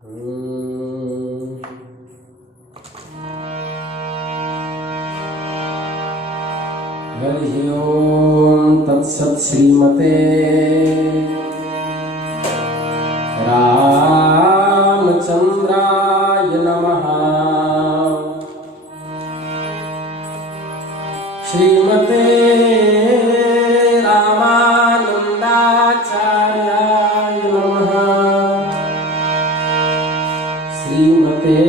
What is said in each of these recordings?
हरि ओम तत्सत् श्रीमते रामचंद्राय नमः। श्रीमते रामानंदाचार्याय नमः। श्रीमते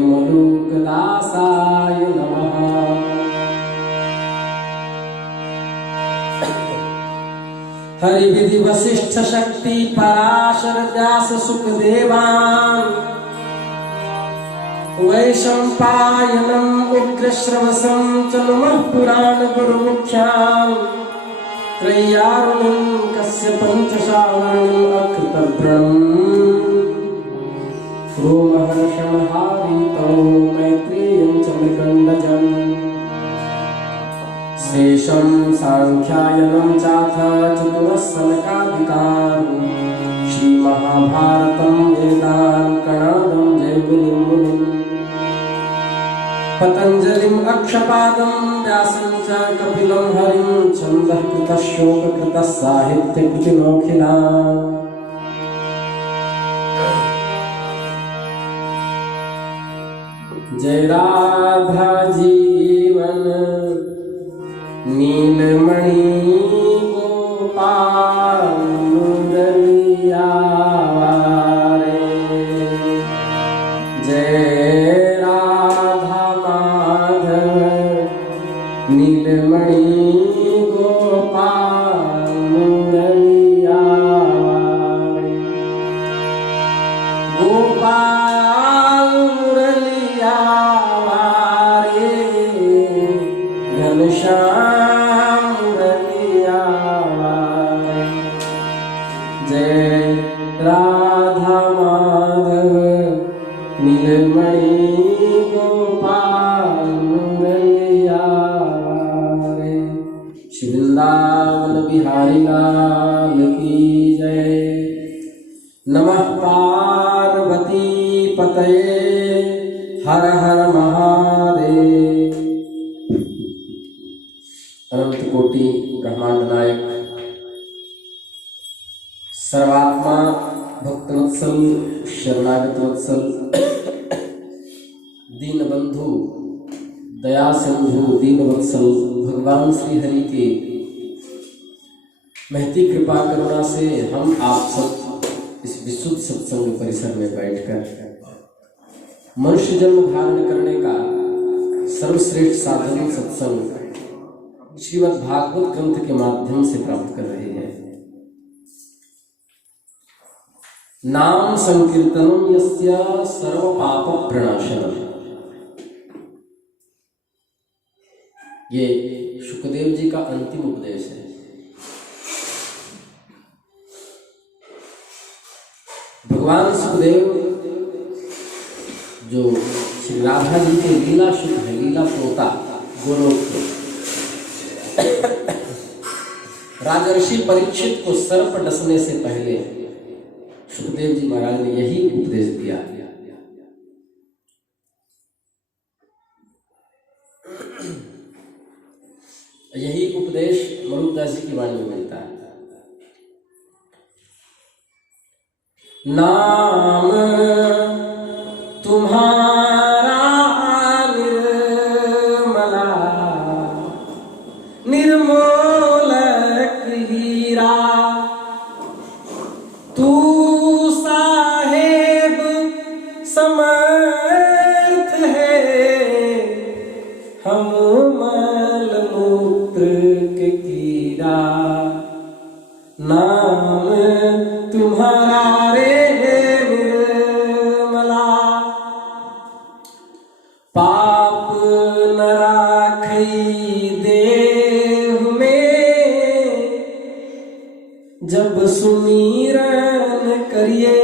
मलुकदासाय नमः। हरि विधि वशिष्ठ शक्ति पराशर व्यास सुखदेवान् वैशंपायनम् उग्रश्रवसं च नमः पुराण गुरुमुख्यान् त्रय्यारुणिं कश्यपञ्चशावर्णिम् अकृतव्रणम् रोमहर्षणहारितौ मैत्रेयं च मृगण्डजम् शेषं सांख्यायनं चाथ चतुरस्सनकाधिकार श्रीमहाभारतं वेदान् कणादं जयमुनिं मुनिम् पतञ्जलिम् अक्षपादं व्यासं च कपिलं हरिं छन्दः कृतः शोककृतः साहित्यकृतिमोखिलान् जय राधा जीवन नीलमणि गोपाल मुरलिया रे। जय राधा माधव नीलमणि गोपाल मुरलिया रे। गोपाल मुरलिया रे घनश्याम मुरलिया रे। जय राधा माधव नीलमणि गोपाल मुरलिया रे। श्री वृंदावन बिहारी लाल की जय। नमः पार्वती पतये हर हर महादेव। अनंत कोटि ब्रह्मांड नायक सर्वात्मा भक्तवत्सल शरणागत वत्सल दीन बंधु दया सिंधु दीन वत्सल भगवान श्री हरि के महती कृपा करुणा से हम आप सब इस विशुद्ध सत्संग परिसर में बैठकर मनुष्य जन्म धारण करने का सर्वश्रेष्ठ साधन सत्संग श्रीमद् भागवत ग्रंथ के माध्यम से प्राप्त कर रहे हैं। नाम संकीर्तनम यस्य सर्व पाप प्रणाशनम। ये शुकदेव जी का अंतिम उपदेश है। भगवान सुखदेव जो श्री राधा जी के लीला शुक है, लीला पोता गोलोक के राजर्षि परीक्षित को सर्प डसने से पहले सुखदेव जी महाराज ने यही उपदेश दिया। यही उपदेश मरुदास जी की वाणी में मिलता है। नाम तुम्हारा निर्मला निर्मोलक हीरा। तू साहेब समर्थ है हम मल मूत्र के कीड़ा। नाम तुम्हारा रे निर्मला पाप न राखई देह में। जब सुमिरन करिए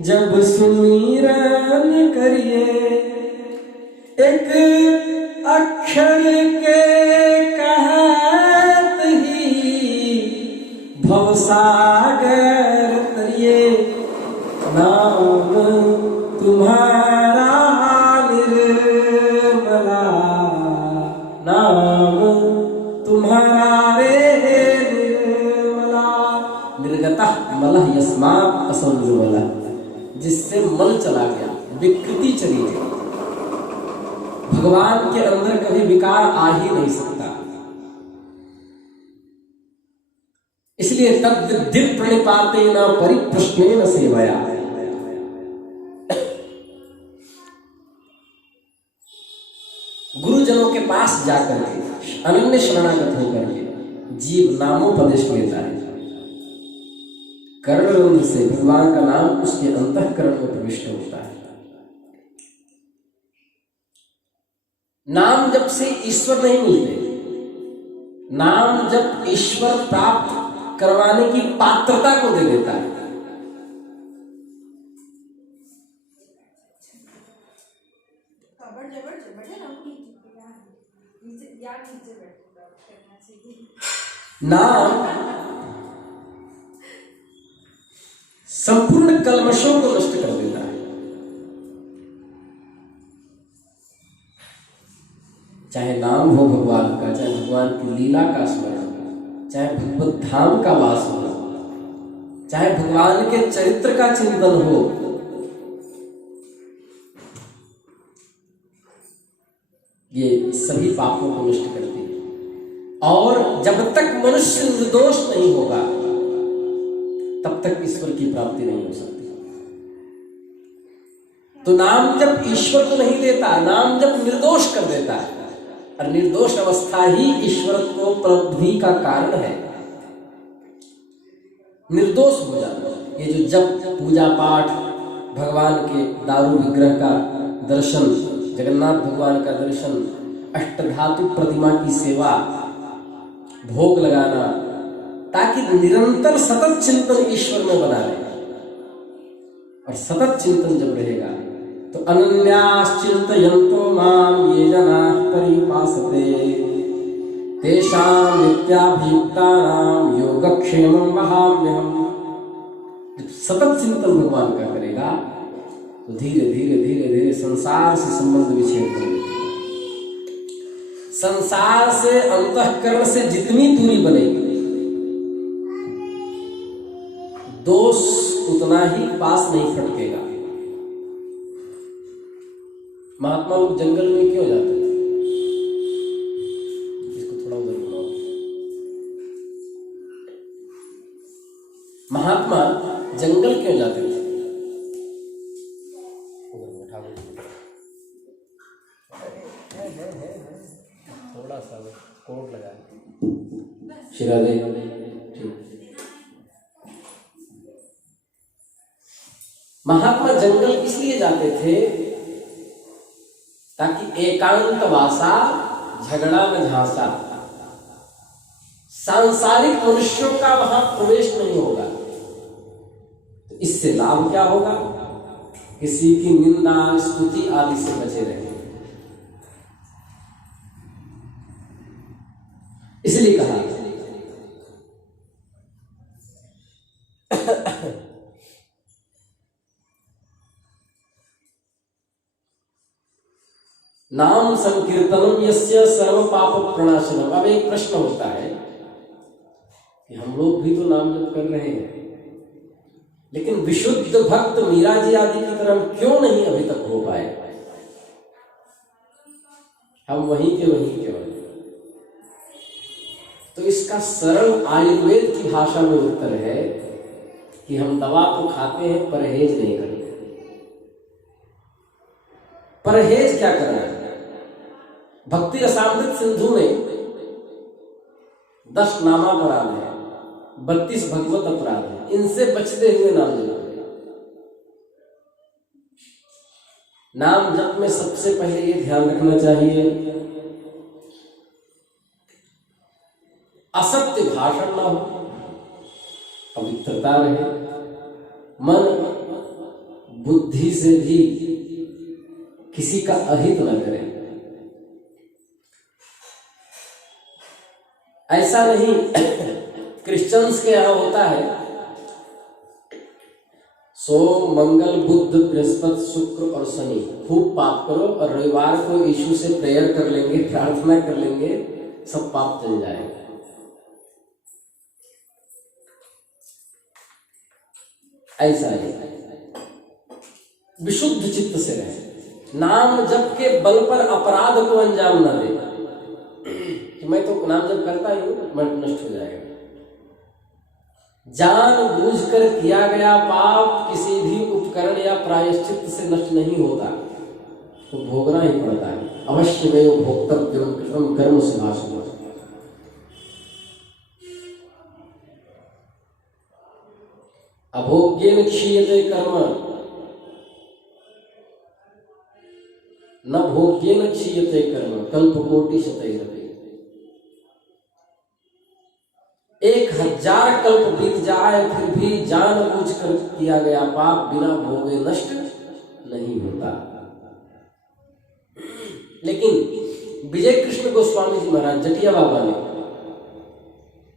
जब सुमिरन करिए एक अक्षर के कहत ही भवसागर तरिए। नाम तुम्हारा निर्मला, नाम तुम्हारा रे निर्मला। निर्गतः मलः यस्मात् असौ निर्मला, जिससे मल चला गया, विकृति चली गई। भगवान के अंदर कभी विकार आ ही नहीं सकता। इसलिए तद्विद्धि प्रणिपातेन परिप्रश्नेन सेवया, गुरुजनों के पास जाकर के अनन्य शरणागत होकर के जीव नामोपदेश लेता है। कर्णरंध्र से भगवान का नाम उसके अंतःकरण में प्रविष्ट होता है। नाम जप से ईश्वर नहीं मिलते, नाम जप ईश्वर प्राप्त करवाने की पात्रता को दे देता है। नाम संपूर्ण कल्मशों को नष्ट कर देता है। चाहे नाम हो भगवान का, चाहे भगवान की लीला का स्मरण, चाहे भगवत धाम का वास हो, चाहे भगवान के चरित्र का चिंतन हो, ये सभी पापों को नष्ट करती है। और जब तक मनुष्य निर्दोष नहीं होगा तब तक ईश्वर की प्राप्ति नहीं हो सकती। तो नाम जब ईश्वर को नहीं देता, नाम जब निर्दोष कर देता है, और निर्दोष अवस्था ही ईश्वरत्व उपलब्धि का कारण है। निर्दोष हो जाना, ये जो जप, पूजा पाठ, भगवान के दारू विग्रह का दर्शन, जगन्नाथ भगवान का दर्शन, अष्टधातु प्रतिमा की सेवा, भोग लगाना, ताकि निरंतर सतत चिंतन ईश्वर में बना रहे। और सतत चिंतन जब रहेगा तो अनन्याश्चिन्तयन्तो मां ये जनाः परिपासते तेषां नित्याभियुक्तानां योगक्षेमं वहाम्यहम्। जब सतत चिंतन भगवान का करेगा तो धीरे धीरे धीरे धीरे संसार से संबंध विच्छेद होगा। संसार से, अंतःकरण से जितनी दूरी बनेगी, दोष उतना ही पास नहीं फटकेगा। महात्मा लोग जंगल में क्यों जाते थे? इसको थोड़ा उधर बुलाओ। महात्मा जंगल क्यों जाते थे? थोड़ा सा कोट लगा शिरा दे। महात्मा जंगल इसलिए जाते थे ताकि एकांत वासा, झगड़ा न झांसा, सांसारिक मनुष्यों का वहां प्रवेश नहीं होगा। तो इससे लाभ क्या होगा? किसी की निंदा, स्तुति आदि से बचे रहेंगे। इसलिए कहा नाम संकीर्तनम यस्य सर्व पाप प्रणाशनम। अब एक प्रश्न होता है कि हम लोग भी तो नाम जप कर रहे हैं, लेकिन विशुद्ध भक्त मीरा जी आदि की तरह क्यों नहीं अभी तक हो पाए? हम वहीं के वहीं क्यों हैं? तो इसका सरल आयुर्वेद की भाषा में उत्तर है कि हम दवा तो खाते हैं, परहेज नहीं करते। परहेज क्या करना है? भक्ति रसामृत सिंधु में 10 नामापराध है, 32 भगवत अपराध है। इनसे बचते हुए नाम जप। नाम जप में सबसे पहले ये ध्यान रखना चाहिए, असत्य भाषण ना हो, पवित्रता रहे, मन बुद्धि से भी किसी का अहित न करे। ऐसा नहीं क्रिश्चियंस के यहां होता है, सोम, मंगल, बुध, बृहस्पति, शुक्र और शनि खूब पाप करो और रविवार को यीशु से प्रेयर कर लेंगे, प्रार्थना कर लेंगे, सब पाप जल जाएगा। ऐसा है, विशुद्ध चित्त से रहे, नाम जप के बल पर अपराध को अंजाम न दे कि मैं तो नाम जप करता ही हूं, मन नष्ट हो जाएगा। जानबूझकर किया गया पाप किसी भी उपकरण या प्रायश्चित से नष्ट नहीं होता, तो भोगना ही पड़ता है। अवश्य में भोक्तव्यम कृतम कर्म शुभाशुभ। अभोग्येन क्षीयते कर्म न भोग्येन क्षीयते कर्म कल्पकोटि शतैरपि। 1000 कल्प बीत जाए फिर भी जानबूझकर किया गया पाप बिना भोगे नष्ट नहीं होता। लेकिन विजय कृष्ण गोस्वामी जी महाराज जटिया बाबा ने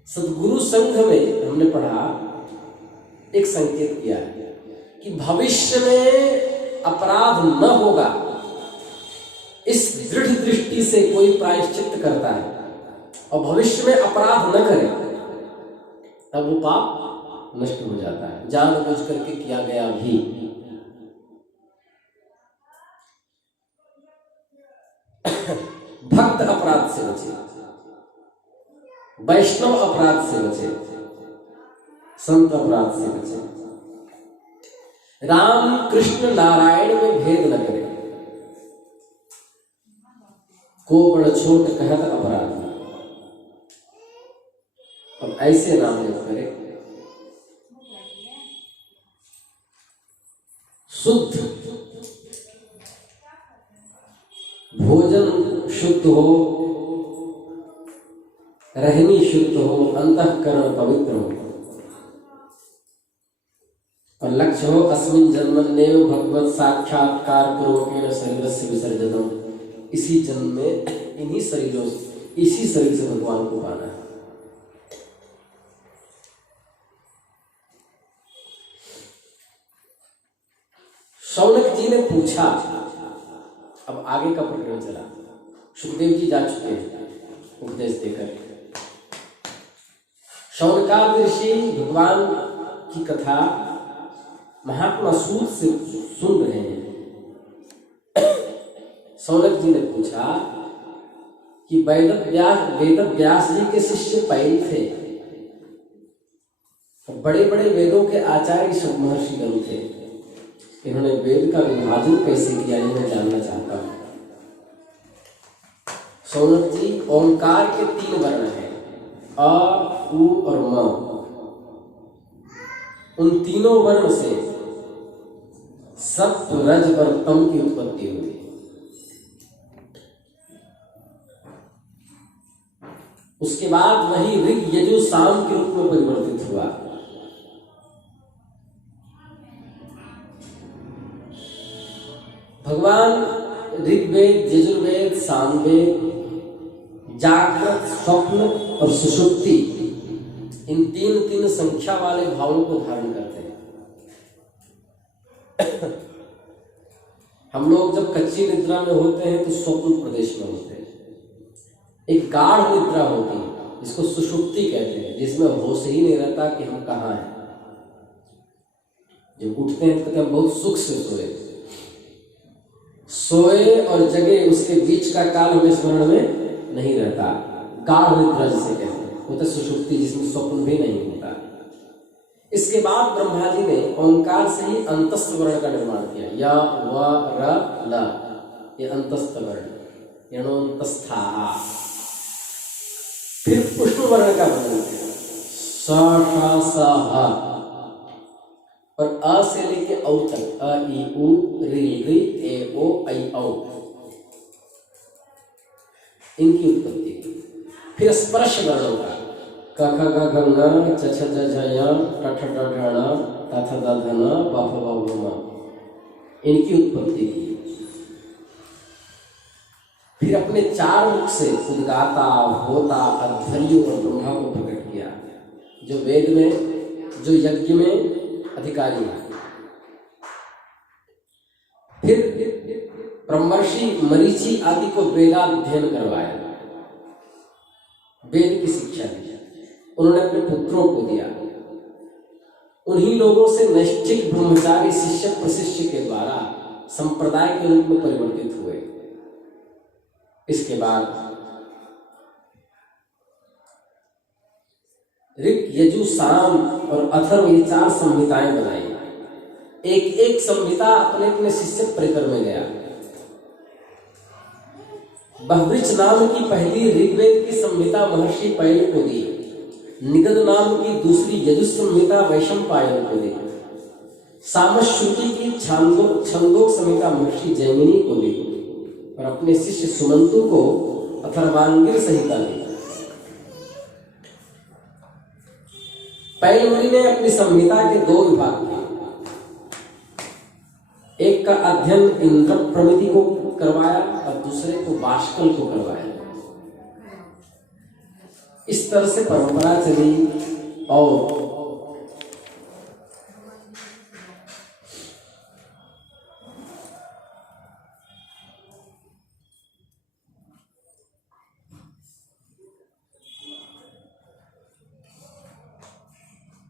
सदगुरु संघ में हमने पढ़ा, एक संकेत किया है कि भविष्य में अपराध न होगा, इस दृढ़ दृष्टि से कोई प्रायश्चित करता है और भविष्य में अपराध न करे तब वो पाप नष्ट हो जाता है, जानबूझ करके किया गया भी। भक्त अपराध से बचे, वैष्णव अपराध से बचे, संत अपराध से बचे, राम कृष्ण नारायण में भेद न करे, को बड़ छोट कहत अपराध। अब ऐसे नाम जप करे, शुद्ध भोजन शुद्ध हो, रहनी शुद्ध हो, अंतःकरण पवित्र हो और लक्ष्य हो अस्मिन् जन्मन्येव भगवत साक्षात्कार पूर्वकेण शरीरस्य विसर्जनम। इसी जन्म में इन्हीं शरीरों से, इसी शरीर से भगवान को पाना है। शौनक जी ने पूछा, अब आगे का प्रकरण चला, सुखदेव जी जा चुके हैं उपदेश देकर। शौनकादि ऋषि भगवान की कथा महात्मा सूत से सुन रहे हैं। शौनक जी ने पूछा कि वेद व्यास जी के शिष्य पैल थे, बड़े बड़े वेदों के आचार्य सब महर्षि गण थे, इन्होंने वेद का विभाजन कैसे किया, ये मैं जानना चाहता हूं। शौनक जी, ओंकार के 3 वर्ण हैं, अ, उ और म। उन तीनों वर्ण से सत्व, रज और तम की उत्पत्ति हुई। उसके बाद वही ऋग, यजु, साम के रूप में परिवर्तित हुआ। भगवान ऋग्वेद, यजुर्वेद, सामवेद, जागृत, स्वप्न और सुषुप्ति, इन 3 संख्या वाले भावों को धारण करते हैं। हम लोग जब कच्ची निद्रा में होते हैं तो स्वप्न प्रदेश में होते हैं। एक गाढ़ निद्रा होती है जिसको सुषुप्ति कहते हैं, जिसमें होश ही नहीं रहता कि हम कहाँ हैं। जब उठते हैं तो कहते हैं बहुत सुख से सोए और जगे, उसके बीच का काल हमें स्मरण में नहीं रहता। गाढ़ निद्रा जिसे कहते हैं, वो तो सुषुप्ति, जिसमें स्वप्न भी नहीं होता। इसके बाद ब्रह्मा जी ने ओंकार से ही अंतस्थ वर्ण का निर्माण किया, या व र ल, ये अंतस्थ वर्ण, यणोन्तस्था। फिर पुष्प वर्ण का वर्णन किया, स ष स ह, और अ से लेके औ तक, अ ई उ ऋ ऋ ए ओ ऐ औ, इनकी उत्पत्ति। फिर स्पर्श वर्णों का, क ख ग घ ङ छ छ ज झ य ट ठ ड ढ ण त थ द ध न प फ ब भ म, इनकी उत्पत्ति की। फिर अपने 4 मुख से उद्गाता, होता, अध्वर्यु और ब्रह्मा को प्रकट किया, जो वेद में, जो यज्ञ में अधिकारी है। फिर ब्रह्मर्षि मरीचि आदि को वेदाध्ययन करवाया, वेद की शिक्षा दी। उन्होंने अपने पुत्रों को दिया। उन्हीं लोगों से नैष्ठिक ब्रह्मचारी शिष्य प्रशिष्य के द्वारा संप्रदाय के रूप में परिवर्तित हुए। इसके बाद ऋक यजु साम और अथर्व ये 4 संहिताएं बनाई। एक एक संहिता अपने अपने शिष्य परिकर में गया। बहवृच नाम की पहली ऋग्वेद की संहिता महर्षि पैल को दी। निगद नाम की दूसरी यजु संहिता वैशंपायन को दी। सामश्रुति की छंदोक संहिता महर्षि जैमिनी को दी और अपने शिष्य सुमंतु को अथर्वांगिर संहिता दी। पैल मुनि ने अपनी संहिता के 2 विभाग किए। एक का अध्ययन इंद्र प्रमिति को करवाया और दूसरे को बाष्कल को करवाया। इस तरह से परंपरा चली और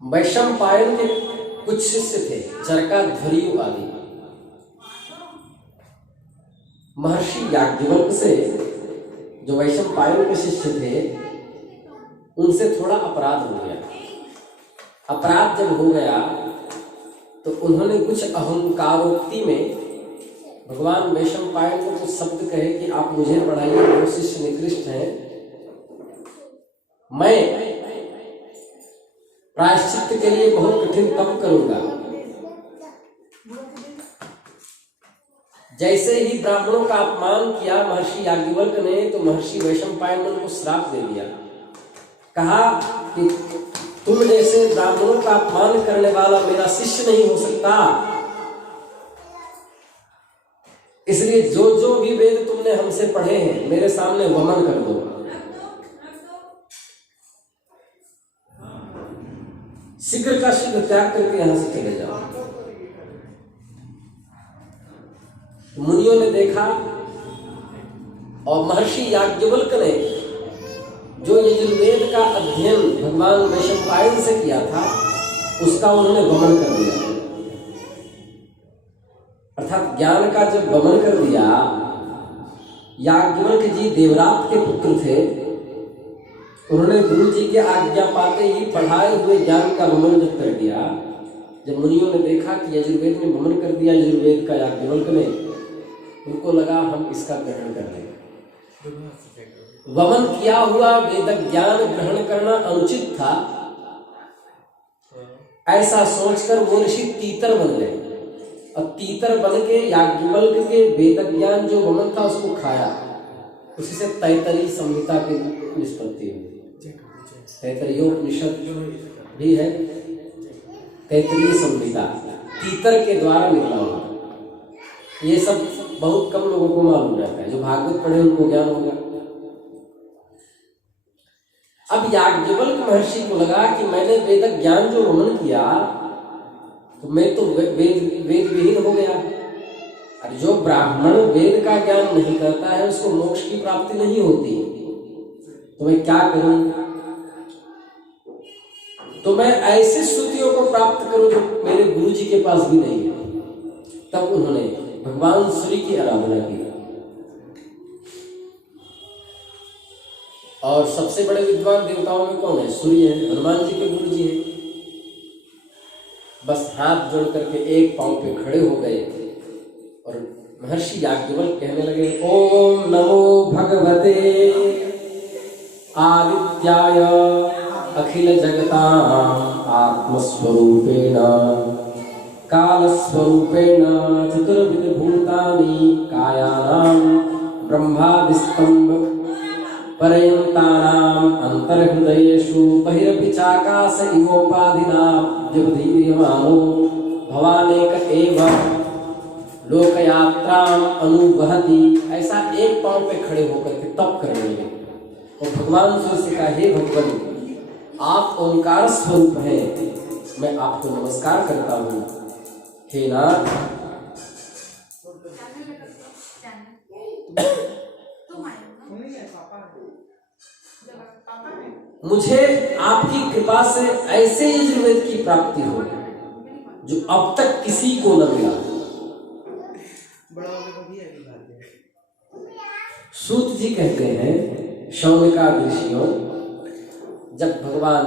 वैशंपायन के कुछ शिष्य थे, चरका ध्वर्यु आदि। महर्षि याज्ञवल्क्य से जो वैशंपायन के शिष्य थे उनसे थोड़ा अपराध हो गया। अपराध जब हो गया तो उन्होंने कुछ अहंकारोक्ति में भगवान वैशंपायन को कुछ शब्द कहे कि आप मुझे पढ़ाइए, वो शिष्य निकृष्ट हैं, मैं प्रायश्चित के लिए बहुत कठिन तप करूंगा। जैसे ही ब्राह्मणों का अपमान किया महर्षि याज्ञवल्क्य ने तो महर्षि वैशंपायन ने उनको श्राप दे दिया। कहा कि तुम जैसे ब्राह्मणों का अपमान करने वाला मेरा शिष्य नहीं हो सकता, इसलिए जो जो भी वेद तुमने हमसे पढ़े हैं मेरे सामने वमन कर दो। शीघ्र का शीघ्र त्याग करके यहां से चले जाओ। मुनियों ने देखा और महर्षि याज्ञवल्क्य ने जो यजुर्वेद का अध्ययन भगवान वैशंपायन से किया था उसका उन्होंने वमन कर दिया। अर्थात ज्ञान का जब वमन कर दिया, याज्ञवल्क्य जी देवरात के पुत्र थे, उन्होंने गुरु जी के आज्ञा पाते ही पढ़ाए हुए ज्ञान का वमन जब कर दिया, जब मुनियों ने देखा कि यजुर्वेद ने वमन कर दिया यजुर्वेद का याज्ञवल्क्य ने, उनको लगा हम इसका ग्रहण कर लें। वमन किया हुआ वेद ज्ञान ग्रहण करना अनुचित था, ऐसा सोचकर वो ऋषि तीतर बन गए और तीतर बन के याज्ञवल्क्य के वेद ज्ञान जो वमन था उसको खाया। उसी से तैतरीय संहिता की निष्पत्ति हुई। तैतरीयोपनिषद भी है, तैतरीय संहिता तीतर के द्वारा निकला हुआ। ये सब बहुत कम लोगों को मालूम रहता है, जो भागवत पढ़े उनको ज्ञान होगा। अब याज्ञवल्क्य महर्षि को लगा कि मैंने वेद ज्ञान जो वमन किया तो मैं तो वेद विहीन हो गया। और जो ब्राह्मण वेद का ज्ञान नहीं करता है उसको मोक्ष की प्राप्ति नहीं होती, तो मैं क्या करूं? तो मैं ऐसे श्रुतियों को प्राप्त करूं जो मेरे गुरु जी के पास भी नहीं है। तब उन्होंने भगवान सूर्य की आराधना की। और सबसे बड़े विद्वान देवताओं में कौन है? सूर्य है, हनुमान जी के गुरु जी हैं। बस हाथ जोड़ करके एक पांव पे खड़े हो गए और महर्षि याज्ञवल्क्य कहने लगे, ओम नमो भगवते आदित्याय अखिल जगतां आत्मस्वरूपेण कालस्वरूपेण चतुर्विध भूतानि कायानां ब्रह्मादिस्तंभ पर्यन्तानां अंतर्हृदयेषु बहिरपि चाकाश इवोपाधिना व्यवधीयमानो भवानेक एव लोकयात्रां अनुभवति। ऐसा एक पांव पे खड़े होकर के तप करने लगे और भगवान सूर्य से कहा, हे भगवान, आप ओंकार स्वरूप हैं, मैं आपको नमस्कार करता हूँ। हे नाथ, मुझे आपकी कृपा से ऐसे यजुर्वेद की प्राप्ति हो जो अब तक किसी को न मिला। सूत जी कहते हैं शौनकादि ऋषियों, जब भगवान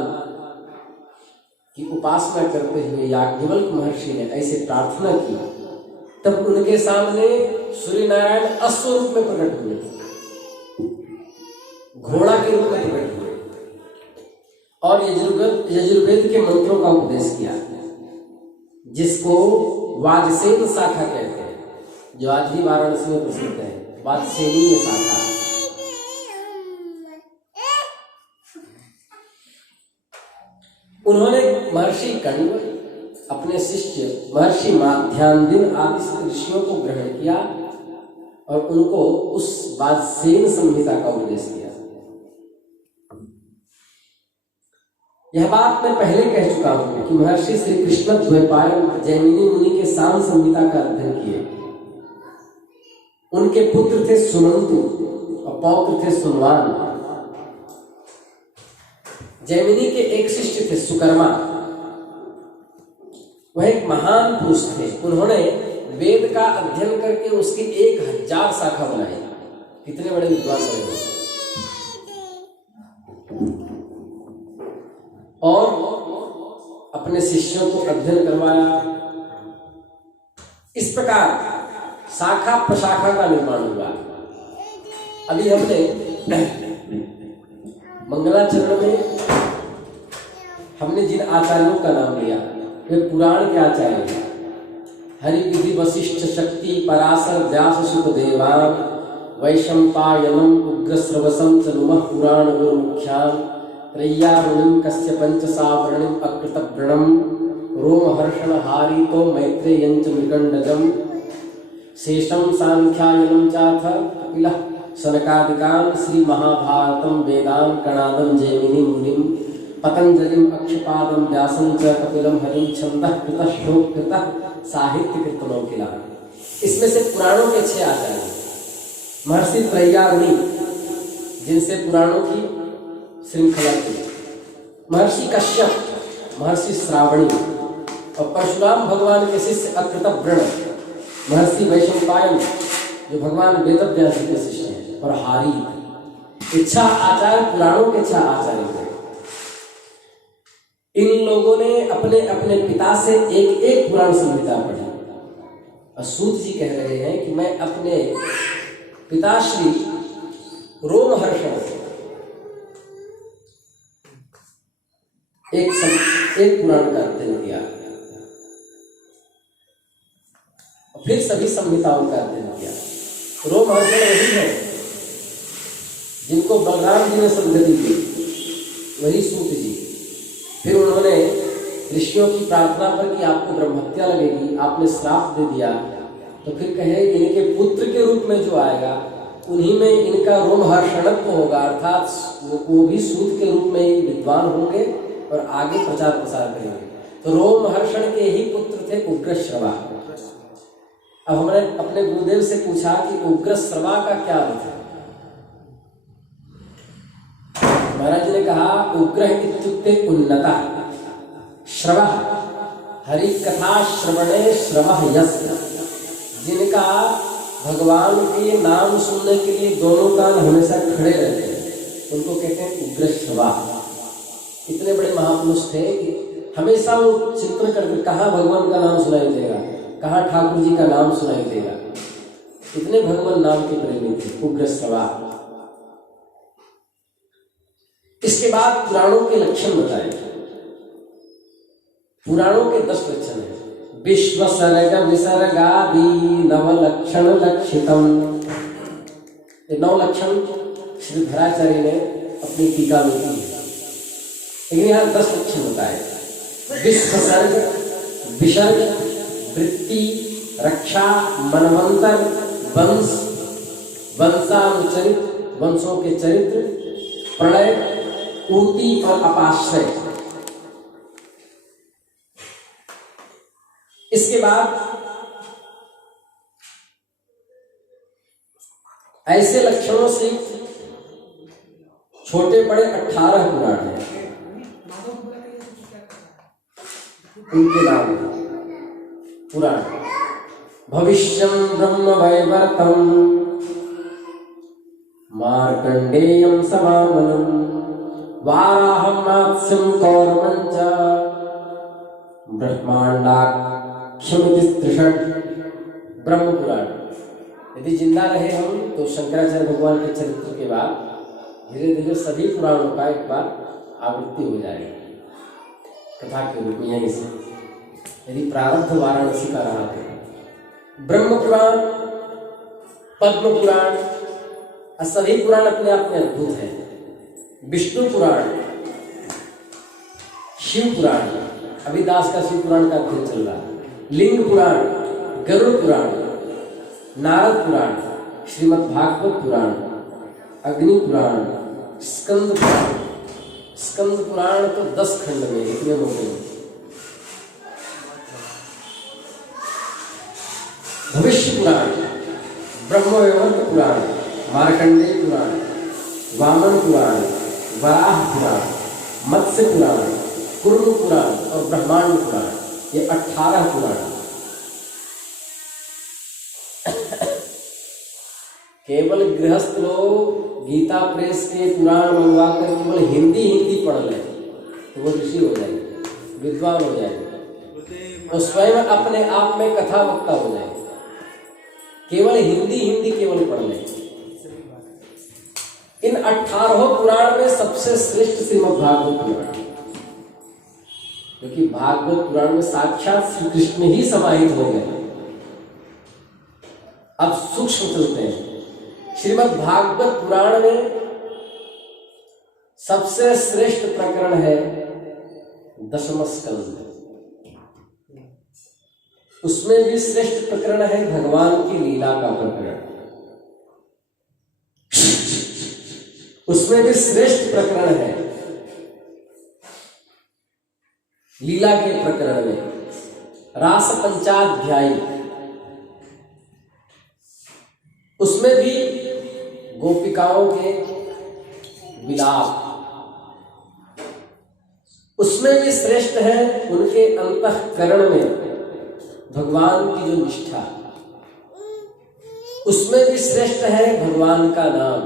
की उपासना करते हुए याज्ञवल्क्य महर्षि ने ऐसे प्रार्थना की, तब उनके सामने सूर्य नारायण अश्व रूप में प्रकट हुए, घोड़ा के रूप में प्रकट हुए और यजुर्वेद के मंत्रों का उपदेश किया, जिसको वाजसेन शाखा कहते हैं, जो आज भी वाराणसी में प्रसिद्ध है, वाजसेनीय शाखा। उन्होंने महर्षि कंव, अपने शिष्य महर्षि माध्यान्दिन आदि ऋषियों को ग्रहण किया और उनको उस वाजसेन संहिता का उपदेश किया। यह बात मैं पहले कह चुका हूं कि महर्षि श्री कृष्ण द्वैपायन जैमिनी मुनि के साम संहिता का अध्ययन किए। उनके पुत्र थे सुमंतु और पौत्र थे सुनवान। जैमिनी के एक शिष्य थे सुकर्मा, वह एक महान पुरुष थे। उन्होंने वेद का अध्ययन करके उसकी 1000 शाखा बनाई। कितने बड़े विद्वान बने। और अपने शिष्यों को अध्ययन करवाया। इस प्रकार शाखा प्रशाखा का निर्माण हुआ। अभी हमने मंगलाचरण में हमने जिन आचार्यों का नाम लिया वे पुराण के आचार्य हैं। हरि विधि वशिष्ठ शक्ति पराशर व्यास सुख देवान वैशंपायनम उग्रश्रवसम च नुमः पुराण गुरुमुख्यान त्रय्यारुणिं कस्य पंचसावर्णिम अकृतव्रणम रोमहर्षण हारितो मैत्रेयञ्च मृगण्डजम शेषम सांख्यायनम चाथ कपिलः सनकादिकान् श्री महाभारतम वेदान कणादम जैमिनी मुनिम पतंजलिम अक्षपादम व्यासं च कपिलम हरिं छंदः कृतः श्लोक कृतः साहित्य कीर्तनों। इसमें से पुराणों के 6 आचार्य महर्षि त्रय्यारुणि, जिनसे पुराणों की श्रृंखला थी, महर्षि कश्यप, महर्षि श्रावणी और परशुराम भगवान के शिष्य अकृतव्रण महर्षि वैशंपायन, जो भगवान वेदव्यास के शिष्य हैं, और हारी। 6 आचार्य पुराणों के 6 आचार्य थे। इन लोगों ने अपने अपने पिता से एक एक पुराण संहिता पढ़ी। और सूत जी कह रहे हैं कि मैं अपने पिताश्री रोमहर्षण से एक पुराण का अध्ययन किया, फिर सभी संहिताओं का अध्ययन किया। रोमहर्षण वही है जिनको बलराम जी ने सद्गति दी, वही सूत जी। फिर उन्होंने ऋषियों की प्रार्थना पर कि आपको ब्रह्महत्या लगेगी, आपने श्राप दे दिया, तो फिर कहे इनके पुत्र के रूप में जो आएगा उन्हीं में इनका रोमहर्षणत्व होगा, अर्थात वो भी सूत के रूप में ही विद्वान होंगे और आगे प्रचार प्रसार करेंगे। तो रोमहर्षण के ही पुत्र थे उग्रश्रवा। अब हमने अपने गुरुदेव से पूछा कि उग्रश्रवा का क्या अर्थ है। महाराज जी ने कहा उग्रह इत्युक्ते उन्नतः, श्रवः हरि कथा श्रवणे श्रवः यस्य, जिनका भगवान के नाम सुनने के लिए दोनों कान हमेशा खड़े रहते हैं, उनको कहते हैं उग्रश्रवा। इतने बड़े महापुरुष थे कि हमेशा वो चिंतन करते कहाँ भगवान का नाम सुनाई देगा, कहाँ ठाकुर जी का नाम सुनाई देगा। इतने भगवान नाम के प्रेमी थे उग्रश्रवा। इसके बाद पुराणों के लक्षण बताए। पुराणों के 10 लक्षण हैं। विश्व सर्ग विसर्गादि नवलक्षण लक्षितम। ये 9 लक्षण श्री धराचार्य ने अपनी टीका में की है, लेकिन यहाँ 10 लक्षण बताए। विश्व सर्ग, विसर्ग, वृत्ति, रक्षा, मनवंतर, वंश, वंशानुचरित, वंशों के चरित्र, प्रलय, पूर्ति और अपाश्रय। इसके बाद ऐसे लक्षणों से छोटे बड़े 18 पुराण हैं, उनके नाम पुराण। भविष्यं ब्रह्म वैवर्तम मार्कंडेयं सवामनं वाराहं मात्स्यं कौरवं च ब्रह्मांडाख्यमिति त्रिषट्। ब्रह्म पुराण। यदि जिंदा रहे हम तो शंकराचार्य भगवान के चरित्र के बाद धीरे धीरे सभी पुराणों का एक बार आवृत्ति हो जाएगी कथा के रूप में यहीं से, यदि प्रारब्ध वाराणसी का रहा तो। ब्रह्म पुराण, पद्म पुराण, सभी पुराण अपने आप में अद्भुत है। विष्णु पुराण, शिव पुराण, अभी दास का शिव पुराण का अध्ययन चल रहा है। लिंग पुराण, गरुड़ पुराण, नारद पुराण, श्रीमद् भागवत पुराण, अग्नि पुराण, स्कंद पुराण। स्कंद पुराण तो 10 खंड में इतने मोटे हैं। भविष्य पुराण, ब्रह्मवैवर्त पुराण, मार्कंडेय पुराण, वामन पुराण, वराह पुराण, मत्स्य पुराण, कुर्म पुराण और ब्रह्मांड पुराण, ये 18 पुराण। केवल गृहस्थ लोग गीता प्रेस के पुराण मंगवाकर केवल हिंदी पढ़ लें तो वो ऋषि हो जाएंगे, विद्वान हो जाएंगे, और स्वयं अपने आप में कथा वक्ता हो जाएंगे। केवल हिंदी केवल पढ़ लें। इन 18 पुराण में सबसे श्रेष्ठ श्रीमद् भागवत पुराण, क्योंकि भागवत पुराण में साक्षात श्री कृष्ण ही समाहित हो गए। अब सूक्ष्म चलते हैं। श्रीमद् भागवत पुराण में सबसे श्रेष्ठ प्रकरण है दशम स्कंद। उसमें भी श्रेष्ठ प्रकरण है भगवान की लीला का प्रकरण। उसमें भी श्रेष्ठ प्रकरण है लीला के प्रकरण में रास पंचाध्यायी। उसमें भी गोपिकाओं के विलाप। उसमें भी श्रेष्ठ है उनके अंतःकरण में भगवान की जो निष्ठा। उसमें भी श्रेष्ठ है भगवान का नाम।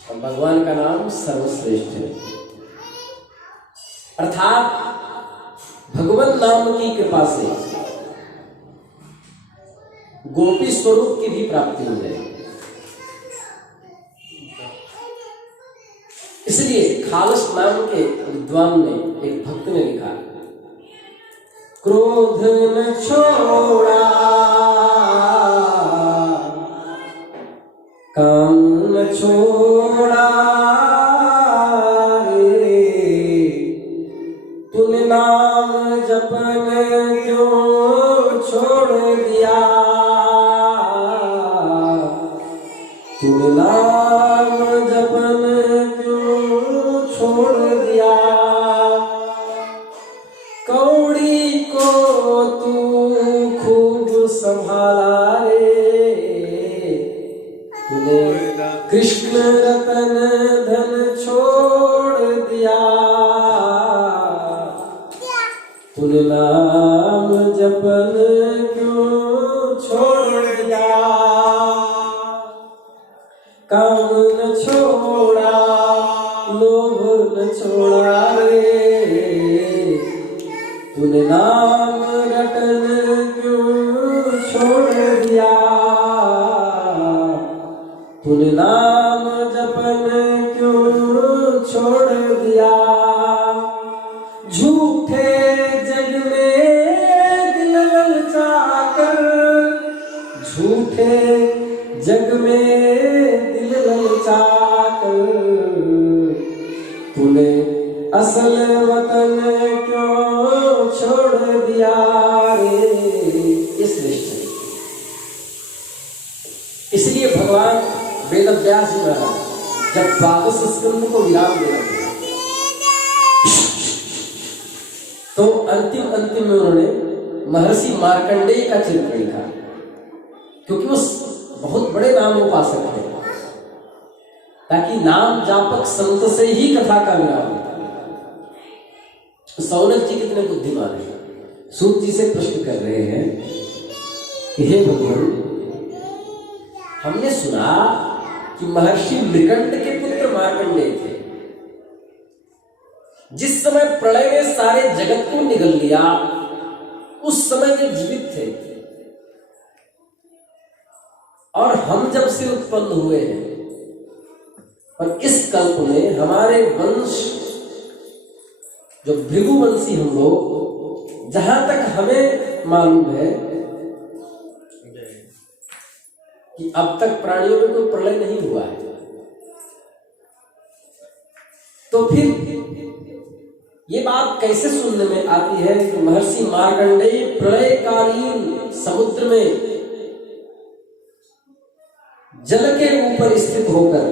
और भगवान का नाम सर्वश्रेष्ठ है, अर्थात भगवान नाम की कृपा से गोपी स्वरूप की भी प्राप्ति हो जाएगी। इसलिए खालस नाम के विद्वान ने, एक भक्त ने लिखा, क्रोध न छोड़ा, काम न छोड़ा रे, तूने नाम जपन क्यों छोड़ दिया, तूने नाम जपन क्यों छोड़ दिया, कौड़ी को तू खूब संभाला रे, तूने कृष्ण रतन धन छोड़ दिया, तूने नाम जपन क्यों छोड़ दिया, काम न छोड़ा, लोभ न छोड़ा रे, तूने नाम रटन क्यों छोड़ दिया, तूने नाम जपन क्यों छोड़ दिया, झूठे जग में दिल ललचाकर, झूठे जग में दिल ललचाकर, तूने असल वतन क्यों छोड़ दिया रे। इस रिश्ते इसलिए भगवान वेद व्यास जी महाराज जब द्वादश स्कंद को विराम दे रहे तो अंतिम में उन्होंने महर्षि मार्कंडेय का चरित्र लिखा, क्योंकि वो बहुत बड़े नाम उपासक हैं, ताकि नाम जापक संत से ही कथा का विराम होता है। सौनक जी कितने बुद्धिमान हैं, सूत जी से प्रश्न कर रहे हैं कि हे भगवान, हमने सुना कि महर्षि मृकंड के पुत्र मार्कंडेय थे, जिस समय प्रलय ने सारे जगत को निगल लिया उस समय वे जीवित थे, और हम जब से उत्पन्न हुए हैं और इस कल्प में हमारे वंश जो भृगुवंशी हम लोग, जहां तक हमें मालूम है कि अब तक प्राणियों में कोई प्रलय नहीं हुआ है, तो फिर ये बात कैसे सुनने में आती है कि महर्षि मार्कंडेय प्रलयकालीन समुद्र में जल के ऊपर स्थित होकर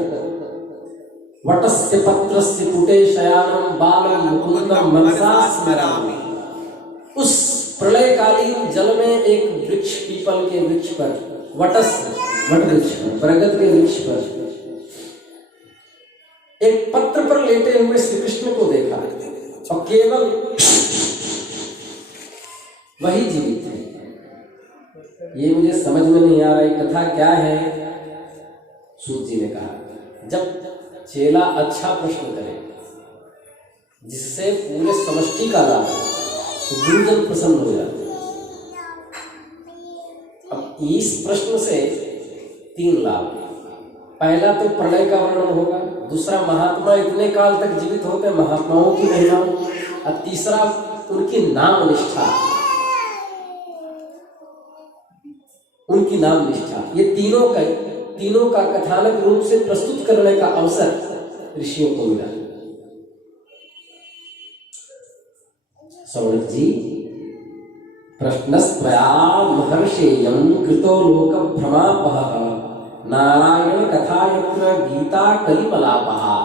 वटस्य पत्रस्य पुटे शयानम बालं मुकुंदम मनसा स्मरामि, उस प्रलयकालीन जल में एक वृक्ष, पीपल के वृक्ष पर, वट वृक्ष पर, बरगद के वृक्ष पर एक पत्र पर लेटे हुए श्री कृष्ण को देखा, और केवल वही जीवित थे। ये मुझे समझ में नहीं आ रही कथा क्या है। सूत जी ने कहा, जब चेला अच्छा प्रश्न करे जिससे पूरे समष्टि का लाभ हो, तो गुरुजन प्रसन्न हो जाते। अब इस प्रश्न से 3 लाभ। पहला तो प्रलय का वर्णन होगा, दूसरा महात्मा इतने काल तक जीवित होते, महात्माओं की महिमा, और तीसरा उनकी नाम निष्ठा, उनकी नाम निष्ठा। ये तीनों का कथानक रूप से प्रस्तुत करने का अवसर ऋषियों को मिला। सौनक जी, प्रश्नस्त्वया महर्षेयं कृतो लोक भ्रमापहः नारायण कथा यत्र गीता कलिमलापहा।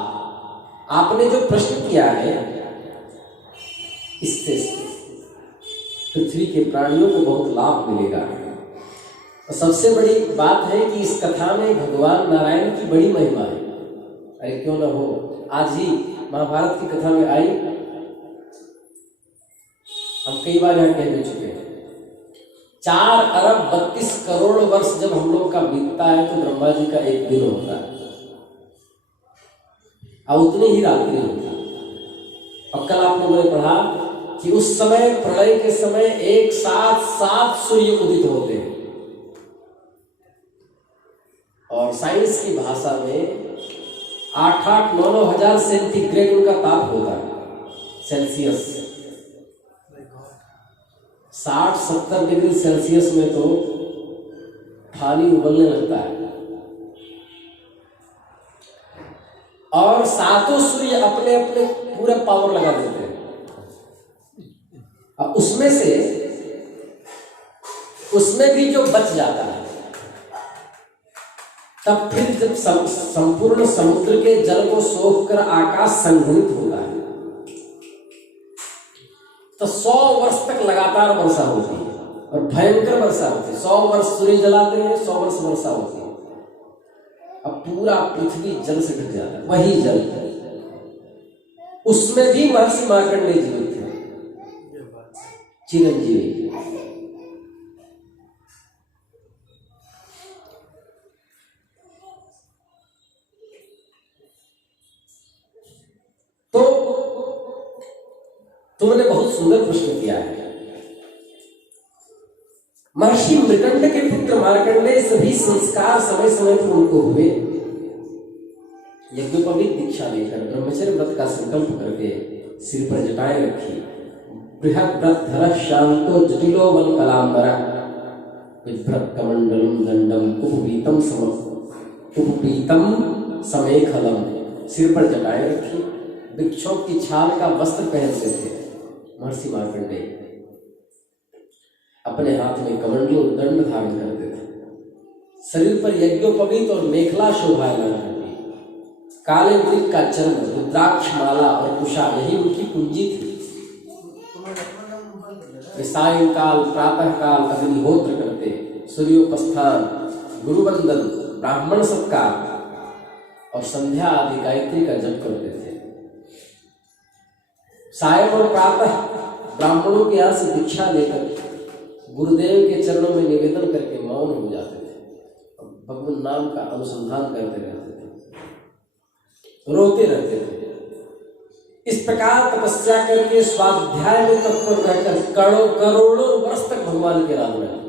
आपने जो प्रश्न किया है, इससे पृथ्वी के प्राणियों को बहुत लाभ मिलेगा। और सबसे बड़ी बात है कि इस कथा में भगवान नारायण की बड़ी महिमा है। अरे क्यों ना हो, आज ही महाभारत की कथा में आई, हम कई बार यहाँ कह चुके हैं, 4 अरब 32 करोड़ वर्ष जब हम लोग का बीतता है तो ब्रह्मा जी का एक दिन होता है, और उतनी ही रात्रि होता है। और कल आप लोगों ने पढ़ा कि उस समय, प्रलय के समय, एक साथ 7 सूर्य उदित होते हैं, और साइंस की भाषा में 8-8, 9-9 हजार सेंटीग्रेड उनका ताप होता है, सेल्सियस। 60-70 डिग्री सेल्सियस में तो पानी उबलने लगता है, और 7 सूर्य अपने अपने पूरे पावर लगा देते हैं। और उसमें भी जो बच जाता है, तब फिर जब संपूर्ण समुद्र के जल को सोख कर आकाश संघनित होता है, तो 100 वर्ष तक लगातार वर्षा होती है, और भयंकर वर्षा होती है। 100 वर्ष सूर्य जलाते हैं, 100 वर्ष वर्षा होती है, अब पूरा पृथ्वी जल से ढक जाता है। वही जल, उसमें भी महर्षि मार्कंडेय जीवित थे, चिरंजीवी। तो तुमने बहुत सुंदर प्रश्न किया है। महर्षि मृकंड के पुत्र मार्कंडेय सभी संस्कार समय समय पर उनको हुए। यज्ञोपवीत दीक्षा लेकर ब्रह्मचर्य व्रत का संकल्प करके सिर पर जटाएं रखी। बृहद्रथधरः शांतो जटिलो वल्कलाम्बरः विभ्रत कमंडलम दंडम उपपीतम समेखलम। सिर पर जटाएं रखी, वृक्षों की छाल का वस्त्र पहनते थे महर्षि मार्कंडेय। अपने हाथ में कमंडलू दंड धारण करते थे, शरीर पर यज्ञोपवीत और मेखला शोभायमान करती। काले मृग का चर्म, रुद्राक्ष माला और कुशा, यही उनकी पूंजी थी। सायंकाल प्रातः काल अग्निहोत्र करते, सूर्योपस्थान, गुरुवंदन, ब्राह्मण सत्कार और संध्या आदि गायत्री का जप करते थे। सायं और प्रातः ब्राह्मणों के यहाँ से दीक्षा लेकर गुरुदेव के चरणों में निवेदन करके मौन हो जाते थे, भगवान नाम का अनुसंधान करते रहते थे, रोते रहते थे। इस प्रकार तपस्या करके स्वाध्याय में तत्पर रहकर करोड़ों वर्ष तक भगवान के आराधना की।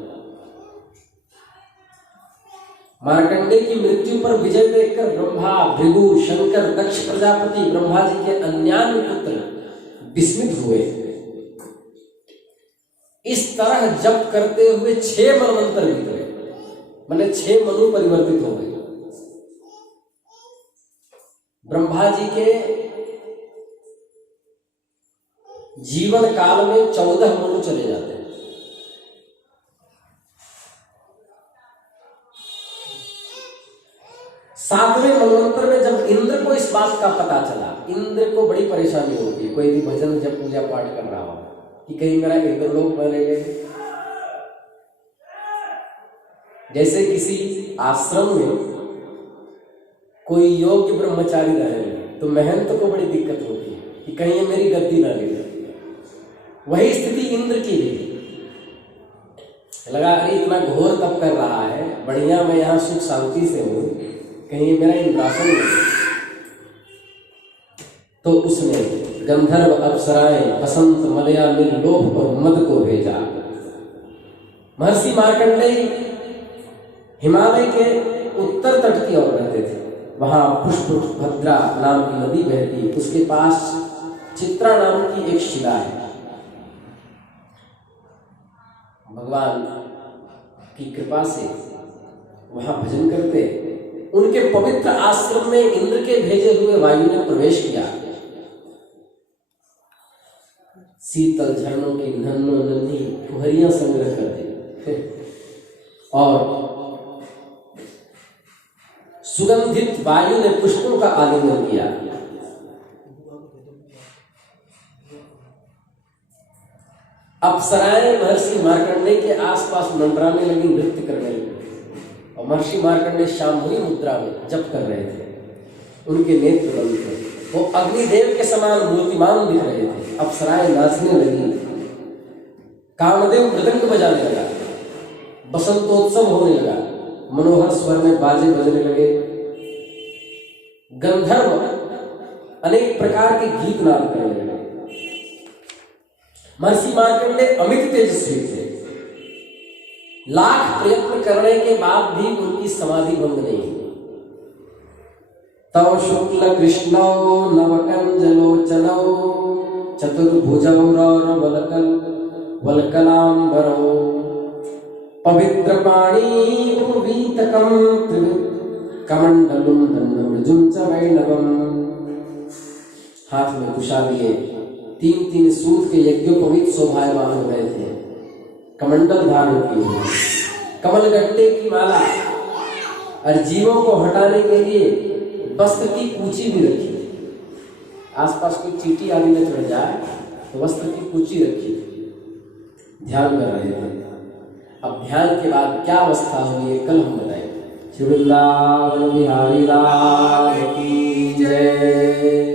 मार्कंडेय की मृत्यु पर विजय देखकर ब्रह्मा, भृगु, शंकर, दक्ष प्रजापति, ब्रह्मा जी के अन्यान्य पुत्र विस्मित हुए। इस तरह जप करते हुए 6 मनवंतर बीत गए, माने 6 मनु परिवर्तित हो गए। ब्रह्मा जी के जीवन काल में 14 मनु चले जाते हैं। 7वें मनवंतर में जब इंद्र को इस बात का पता चला, इंद्र को बड़ी परेशानी होती है, कोई भी भजन जब पूजा पाठ कर रहा हो कि कहीं मेरा इंद्रलोक न ले ले। जैसे किसी आश्रम में कोई योग्य ब्रह्मचारी रहे तो महंत को बड़ी दिक्कत होती है कि कहीं ये मेरी गद्दी ना ले ले। वही स्थिति इंद्र की भी। लगा अरे इतना घोर तप कर रहा है, बढ़िया मैं यहाँ सुख शांति से हूँ, कहीं मेरा इंद्रासन नहीं। तो उसने गंधर्व, अप्सराएं, बसंत, मलयामिल, लोभ और मद को भेजा। महर्षि मार्कंडेय हिमालय के उत्तर तट की ओर रहते थे। वहां पुष्पभद्रा नाम की नदी बहती, उसके पास चित्रा नाम की एक शिला है। भगवान की कृपा से वहां भजन करते। उनके पवित्र आश्रम में इंद्र के भेजे हुए वायु ने प्रवेश किया। शीतल झरनों की नन्ही नन्ही फुहरियां संग्रह कर दी और सुगंधित वायु ने पुष्पों का आलिंगन किया। अप्सराएं महर्षि मार्कंडेय के आसपास मंडराने लगी, नृत्य करने लगी और महर्षि मार्कंडेय शांभवी मुद्रा में जप कर रहे थे। उनके नेत्र बंद थे, वो अग्निदेव के समान मूर्तिमान दिख रहे थे। अप्सराएं नाचने लगी, कामदेव मृदंग बजाने लगा, बसंतोत्सव होने लगा, मनोहर स्वर में बाजे बजने लगे। गंधर्व अनेक प्रकार के गीत नाद करने लगे। महर्षि मार्कंडेय अमित तेजस्वी थे। लाख प्रयत्न करने के बाद भी उनकी समाधि भंग नहीं हुई। तव शुक्ल कृष्णो नवकंजलोचनो चतुर्भुजौ रौरवलकल वल्कलांबरो पवित्र पाणी उपवीतकं कमंडलुम दंडमृजुं च वैणवम्। हाथ में कुशा लिए 3-3 सूत के यज्ञोपवीत शोभायमान हो रहे थे। कमंडल धारण किए, कमल गट्टे की माला और जीवों को हटाने के लिए वस्त्र की कूची भी रखी। आसपास कोई चींटी आदि न चढ़ जाए तो वस्त्र की कूची रखी। ध्यान कर रहे थे। अब ध्यान के बाद क्या अवस्था हुई है कल हम बताएंगे। श्री वृंदावन बिहारी लाल की जय।